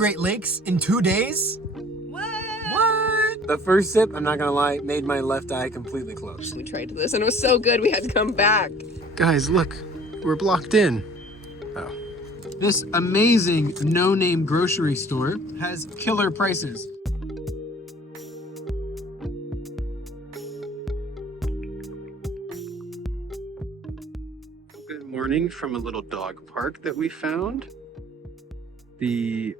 Great Lakes in 2 days? What? The first sip, I'm not gonna lie, made my left eye completely closed. We tried this and it was so good we had to come back. Guys, look, we're blocked in. Oh. This amazing no-name grocery store has killer prices. Good morning from a little dog park that we found. The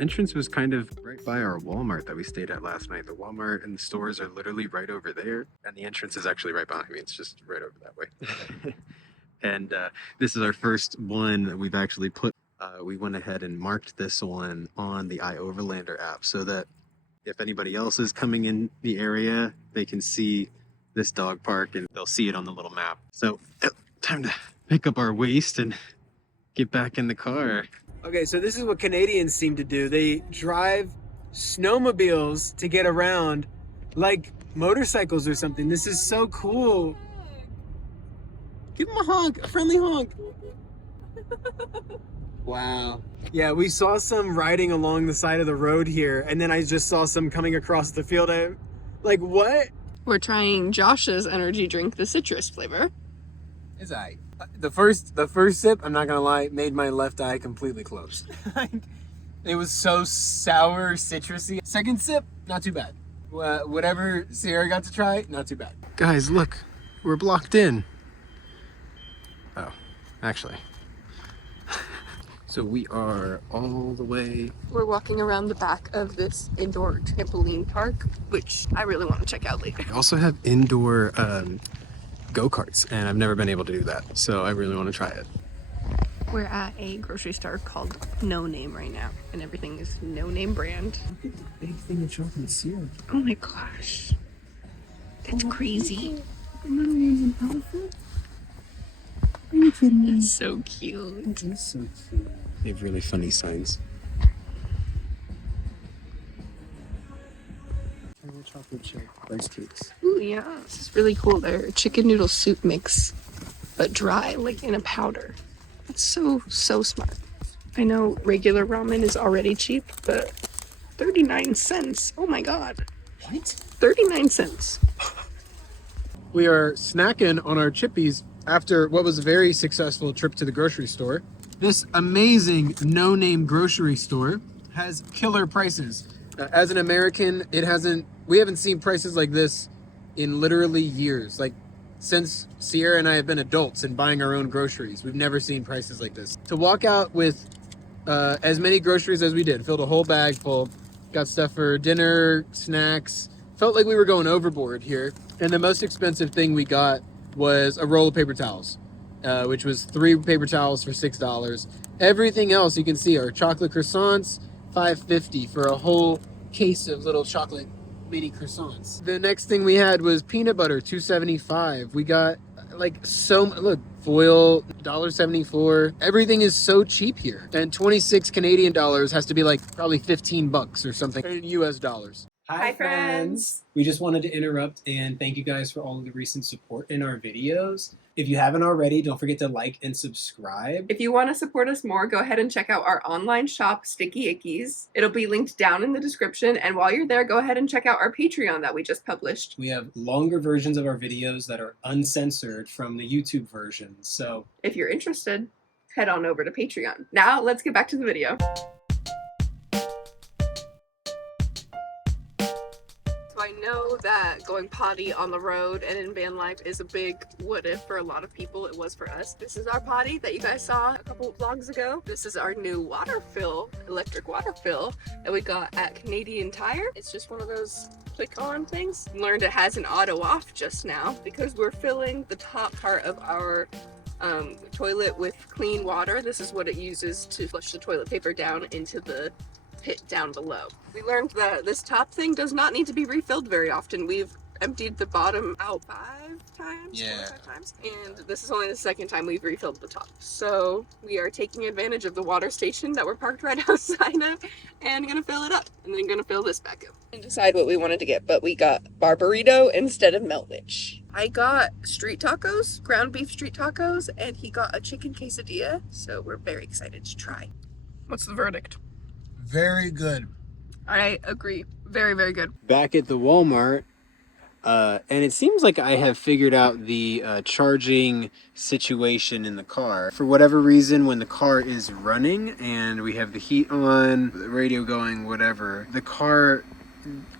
entrance was kind of right by our Walmart that we stayed at last night. The Walmart and the stores are literally right over there, and the entrance is actually right behind me. It's just right over that way. And this is our first one that we've actually put. We went ahead and marked this one on the iOverlander app so that if anybody else is coming in the area, they can see this dog park and they'll see it on the little map. So time to pick up our waste and get back in the car. Okay, so this is what Canadians seem to do. They drive snowmobiles to get around like motorcycles or something. This is so cool. Give them a honk, a friendly honk. Wow. Yeah, we saw some riding along the side of the road here, and then I just saw some coming across the field. Like, what? We're trying Josh's energy drink, the citrus flavor. It's aight. The first sip, I'm not gonna lie, made my left eye completely closed. It was so sour, citrusy. Second sip, not too bad. Whatever Sierra got to try, not too bad. Guys, look, we're blocked in. Oh, actually. So we are all the way. We're walking around the back of this indoor trampoline park, which I really want to check out later. We also have indoor go-karts, and I've never been able to do that, so I really want to try it. We're at a grocery store called No Name right now, and everything is no name brand. Look at the big thing of chocolate syrup. Oh my gosh. That's crazy. Are you kidding me? It's so cute. It is so cute. They have really funny signs. Chocolate chip rice cakes. Ooh, yeah, this is really cool. They're chicken noodle soup mix, but dry, like in a powder. That's so smart. I know regular ramen is already cheap, but 39 cents. Oh my god. What? 39 cents. We are snacking on our chippies after what was a very successful trip to the grocery store. This amazing no-name grocery store has killer prices. As an American, we haven't seen prices like this in literally years. Like, since Sierra and I have been adults and buying our own groceries, we've never seen prices like this. To walk out with as many groceries as we did, filled a whole bag full, got stuff for dinner, snacks, felt like we were going overboard here. And the most expensive thing we got was a roll of paper towels, which was 3 paper towels for $6. Everything else you can see are chocolate croissants, $5.50 for a whole case of little chocolate mini croissants. The next thing we had was peanut butter, $2.75. We got like look, foil, $1.74. Everything is so cheap here. And 26 Canadian dollars has to be like probably 15 bucks or something in US dollars. Hi, friends. We just wanted to interrupt and thank you guys for all of the recent support in our videos. If you haven't already, don't forget to like and subscribe. If you want to support us more, go ahead and check out our online shop, ICKYS. It'll be linked down in the description, and while you're there, go ahead and check out our Patreon that we just published. We have longer versions of our videos that are uncensored from the YouTube version, so if you're interested, head on over to Patreon. Now, let's get back to the video. So I know that going potty on the road and in van life is a big what if for a lot of people. It was for us. This is our potty that you guys saw a couple of vlogs ago. This is our new water fill, electric water fill that we got at Canadian Tire. It's just one of those click on things. Learned it has an auto off just now because we're filling the top part of our toilet with clean water. This is what it uses to flush the toilet paper down into the pit down below. We learned that this top thing does not need to be refilled very often. We've emptied the bottom out 5 times, 4 or 5 times, and this is only the 2nd time we've refilled the top. So we are taking advantage of the water station that we're parked right outside of and gonna fill it up, and then gonna fill this back up. And decide what we wanted to get, but we got barbarito instead of Meltwich. I got street tacos, ground beef street tacos, and he got a chicken quesadilla, so we're very excited to try. What's the verdict? Very good. I agree. Very, very good. Back at the Walmart, and it seems like I have figured out the charging situation in the car. For whatever reason, when the car is running and we have the heat on, the radio going, whatever, the car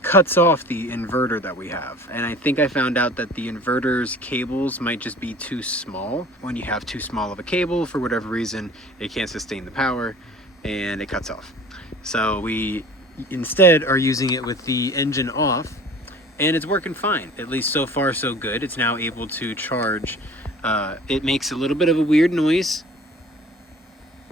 cuts off the inverter that we have. And I think I found out that the inverter's cables might just be too small. When you have too small of a cable, for whatever reason, it can't sustain the power and it cuts off. So we instead are using it with the engine off, and it's working fine. At least so far so good. It's now able to charge. It makes a little bit of a weird noise,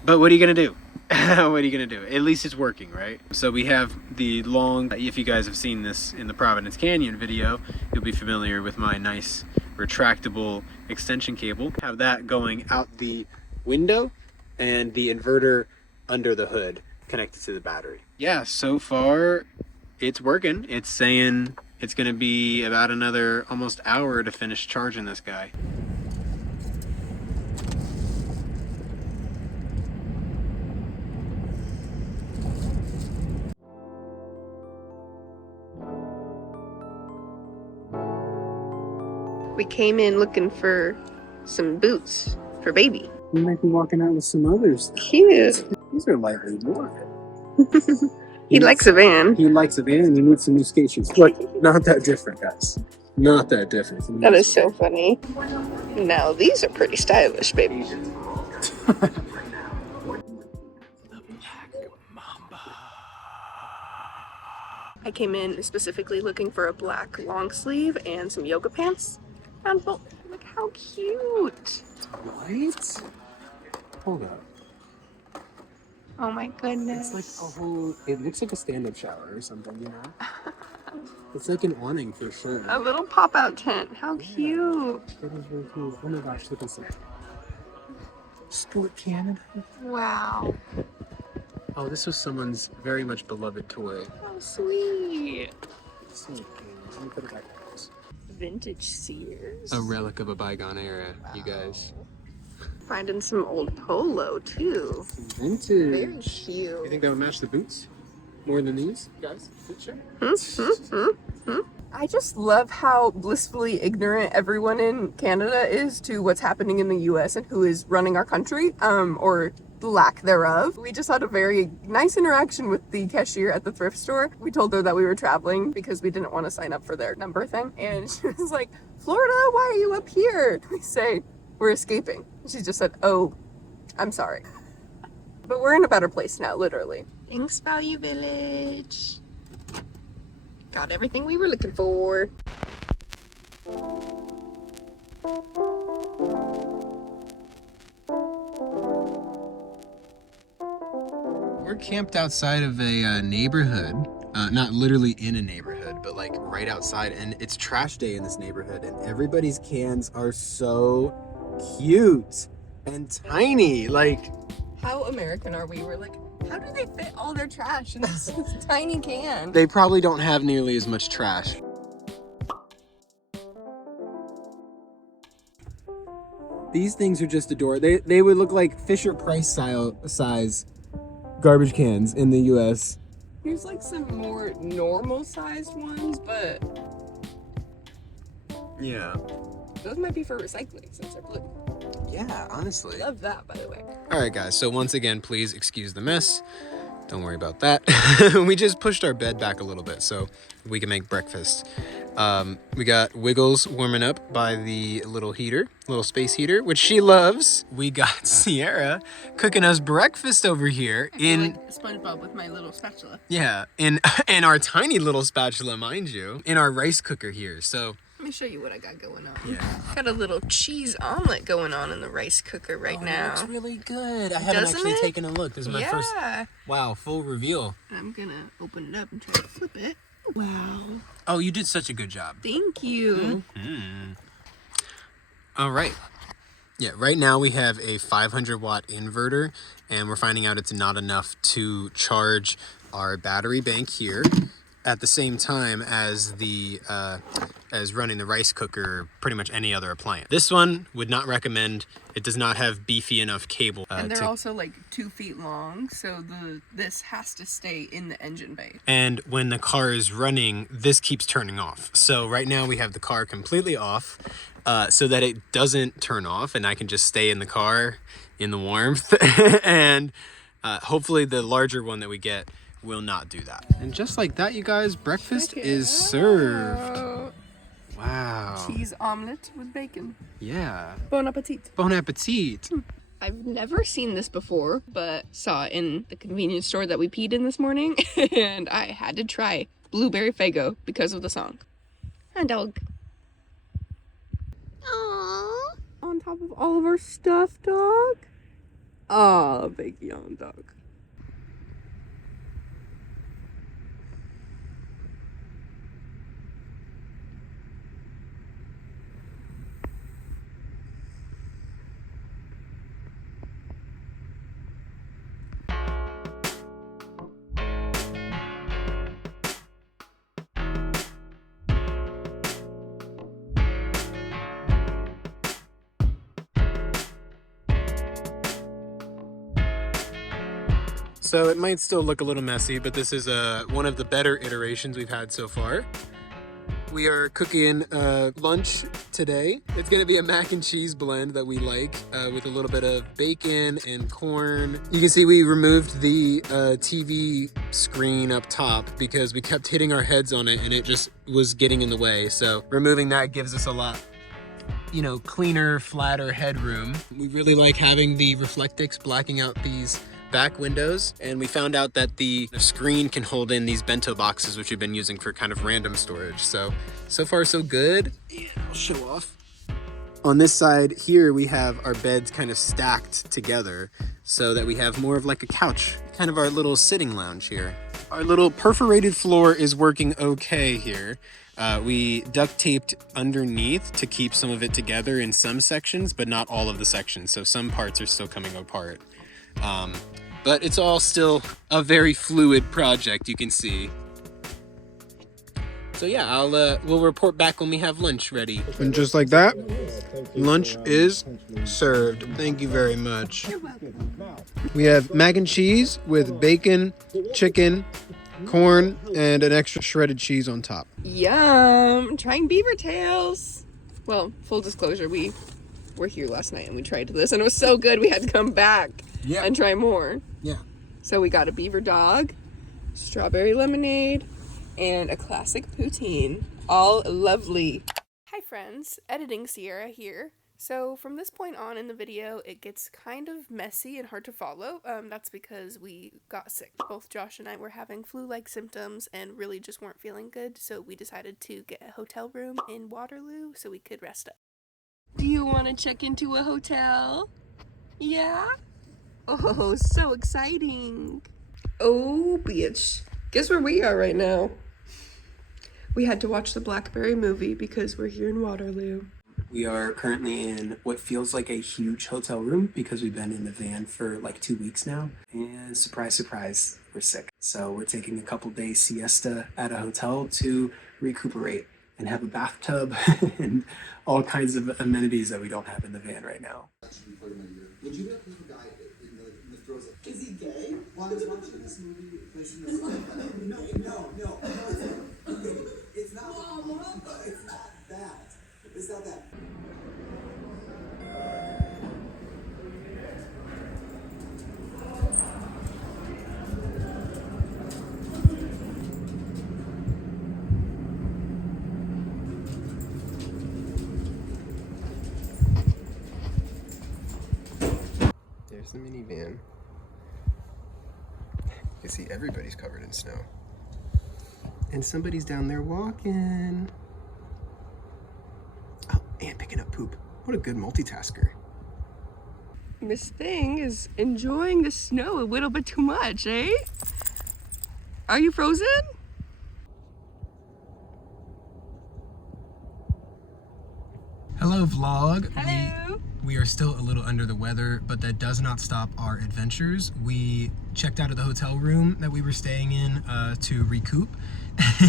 but what are you gonna do? What are you gonna do? At least it's working, right? So we have the long, if you guys have seen this in the Providence Canyon video, you'll be familiar with my nice retractable extension cable. Have that going out the window and the inverter under the hood connected to the battery. Yeah, so far it's working. It's saying it's gonna be about another almost hour to finish charging this guy. We came in looking for some boots for baby. We might be walking out with some others. Cute. These are lightly worn. He likes a van. He likes a van and he needs some new skate shoes. Look, not that different, guys. Not that different. That is so funny. Now these are pretty stylish, baby. I came in specifically looking for a black long sleeve and some yoga pants. Found both. Look how cute. Right? Hold up. Oh my goodness. It's like a whole, it looks like a stand-up shower or something, you know? It's like an awning for sure. A little pop-out tent. How cute. That is really cool. Oh my gosh, look at that. Sport Canada. Wow. Oh, this was someone's very much beloved toy. How sweet. Let me put it back. Vintage Sears. A relic of a bygone era, you guys. Finding some old polo too. Vintage. Very You cute. think that would match the boots more than these, guys? Sure. I just love how blissfully ignorant everyone in Canada is to what's happening in the US and who is running our country, or the lack thereof. We just had a very nice interaction with the cashier at the thrift store. We told her that we were traveling because we didn't want to sign up for their number thing. And she was like, Florida, why are you up here? We say, we're escaping. She just said, oh, I'm sorry. But we're in a better place now, literally. Thanks, Value Village. Got everything we were looking for. We're camped outside of a neighborhood, not literally in a neighborhood, but like right outside, and it's trash day in this neighborhood, and everybody's cans are so cute and tiny. Like, How American are we? We're like, how do they fit all their trash in this tiny can? they probably don't have nearly as much trash. These things are just adorable. They would look like Fisher-Price size garbage cans in the US. Here's like some more normal sized ones, but Yeah. those might be for recycling since they're blue. Yeah, honestly. Love that, by the way. All right, guys. So once again, please excuse the mess. Don't worry about that. We just pushed our bed back a little bit so we can make breakfast. We got Wiggles warming up by the little heater, little space heater, which she loves. We got Sierra cooking us breakfast over here in SpongeBob with my little spatula. yeah, in our tiny little spatula, mind you, in our rice cooker here. So Let me show you what I got going on. yeah. Got a little cheese omelet going on in the rice cooker right now. It looks really good. I haven't Doesn't actually it? taken a look. This is my first. Yeah. Wow, full reveal. I'm gonna open it up and try to flip it. Wow. Oh, you did such a good job. Thank you. All right. Yeah, right now we have a 500 watt inverter, and we're finding out it's not enough to charge our battery bank here. at the same time as the as running the rice cooker or pretty much any other appliance. This one would not recommend. It does not have beefy enough cable. And they're also like 2 feet long, so this has to stay in the engine bay. And when the car is running, this keeps turning off. So right now we have the car completely off so that it doesn't turn off and I can just stay in the car in the warmth. And hopefully the larger one that we get will not do that. And just like that, you guys, breakfast is served. Wow. Cheese omelet with bacon. Yeah. Bon appetit. Bon appetit. I've never seen this before, but saw it in the convenience store that we peed in this morning, and I had to try blueberry Faygo because of the song. And dog. Aww. On top of all of our stuff, dog. Ah, big young dog. So it might still look a little messy, but this is one of the better iterations we've had so far. We are cooking lunch today. It's gonna be a mac and cheese blend that we like with a little bit of bacon and corn. You can see we removed the TV screen up top because we kept hitting our heads on it and it just was getting in the way. So removing that gives us a lot, you know, cleaner, flatter headroom. We really like having the Reflectix blacking out these back windows, and we found out that the screen can hold in these bento boxes, which we've been using for kind of random storage. So far so good. And I'll show off. On this side here, we have our beds kind of stacked together so that we have more of like a couch, kind of our little sitting lounge here. Our little perforated floor is working okay here. We duct taped underneath to keep some of it together in some sections, but not all of the sections. So some parts are still coming apart. But it's all still a very fluid project, you can see. So yeah, we'll report back when we have lunch ready. And just like that, lunch is served. Thank you very much. You're welcome. We have mac and cheese with bacon, chicken, corn, and an extra shredded cheese on top. Yum! Trying beaver tails. Well, full disclosure, we were here last night and we tried this and it was so good we had to come back and try more. Yeah. So we got a beaver dog, strawberry lemonade, and a classic poutine. All lovely. Hi friends, Editing Sierra here. So from this point on in the video, it gets kind of messy and hard to follow. That's because we got sick. Both Josh and I were having flu-like symptoms and really just weren't feeling good. So we decided to get a hotel room in Waterloo so we could rest up. Do you want to check into a hotel? Yeah? Oh, so exciting. Oh, bitch. Guess where we are right now? We had to watch the Blackberry movie because we're here in Waterloo. We are currently in what feels like a huge hotel room because we've been in the van for like 2 weeks now. And surprise, surprise, we're sick. So we're taking a couple days siesta at a hotel to recuperate and have a bathtub and all kinds of amenities that we don't have in the van right now. Would you let the guy in the throws it? Is he gay? While I was watching this movie, no, it's not. It's not that. It's not that. There's the minivan. You see everybody's covered in snow. And somebody's down there walking. Oh, and picking up poop. What a good multitasker. Miss Thing is enjoying the snow a little bit too much, eh? Are you frozen? Hello, vlog. Hello. We are still a little under the weather, but that does not stop our adventures. We checked out of the hotel room that we were staying in to recoup,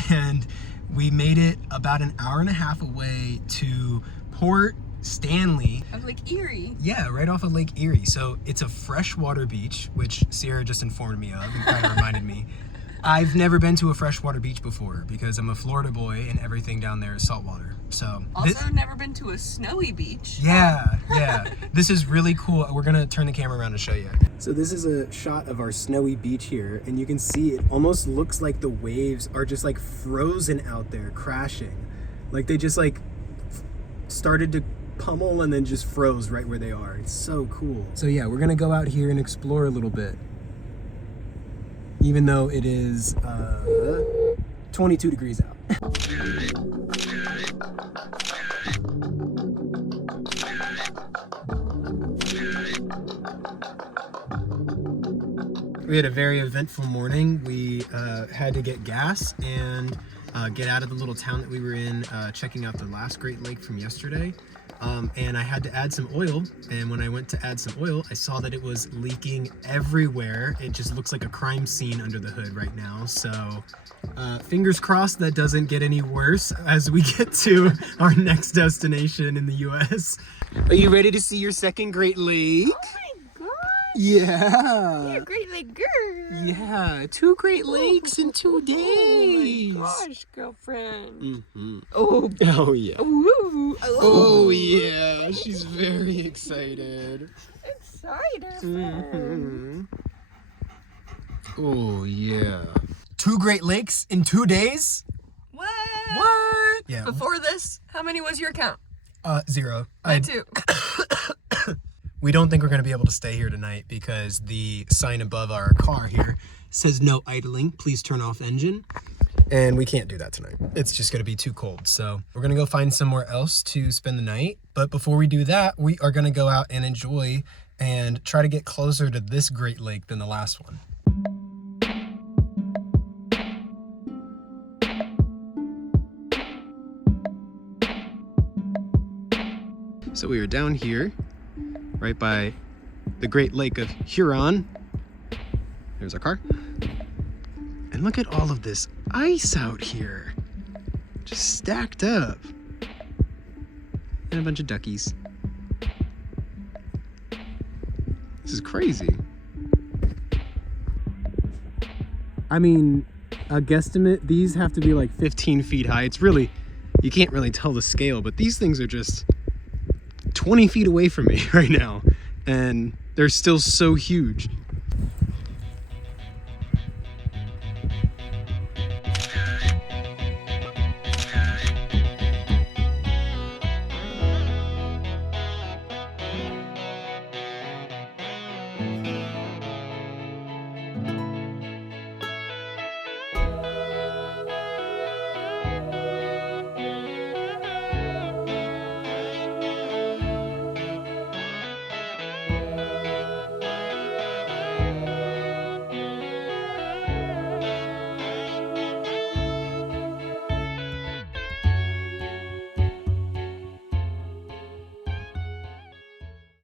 and we made it about an hour and a half away to Port Stanley. Of Lake Erie. Yeah, right off of Lake Erie. So it's a freshwater beach, which Sierra just informed me of and kind of reminded me. I've never been to a freshwater beach before because I'm a Florida boy and everything down there is saltwater. So Also never been to a snowy beach. Yeah. This is really cool. We're gonna turn the camera around and show you. So this is a shot of our snowy beach here, and you can see it almost looks like the waves are just like frozen out there, crashing. Like they just like started to pummel and then just froze right where they are. It's so cool. So yeah, we're gonna go out here and explore a little bit. Even though it is 22 degrees out. We had a very eventful morning. We had to get gas and get out of the little town that we were in, checking out the last Great Lake from yesterday. And I had to add some oil, and when I went to add some oil, I saw that it was leaking everywhere. It just looks like a crime scene under the hood right now. So fingers crossed that doesn't get any worse as we get to our next destination in the US. Are you ready to see your second Great Lake? Oh my god. Yeah. You're a Great Lake girl. Yeah, 2 Great Lakes in 2 days. Oh my gosh, girlfriend. Mm-hmm. Oh. Oh yeah. Ooh. Oh yeah, she's very excited. Excited. Mm-hmm. Oh yeah. 2 Great Lakes in 2 days? What? What? Yeah. Before this, how many was your count? 0. Mine too. We don't think we're going to be able to stay here tonight because the sign above our car here says no idling, please turn off engine. And we can't do that tonight. It's just going to be too cold. So we're going to go find somewhere else to spend the night. But before we do that, we are going to go out and enjoy and try to get closer to this Great Lake than the last one. So we are down here, right by the Great Lake of Huron. There's our car. And look at all of this ice out here. Just stacked up. And a bunch of duckies. This is crazy. I mean, a guesstimate, these have to be like 15 feet high. It's really, you can't really tell the scale, but these things are just 20 feet away from me right now. And they're still so huge.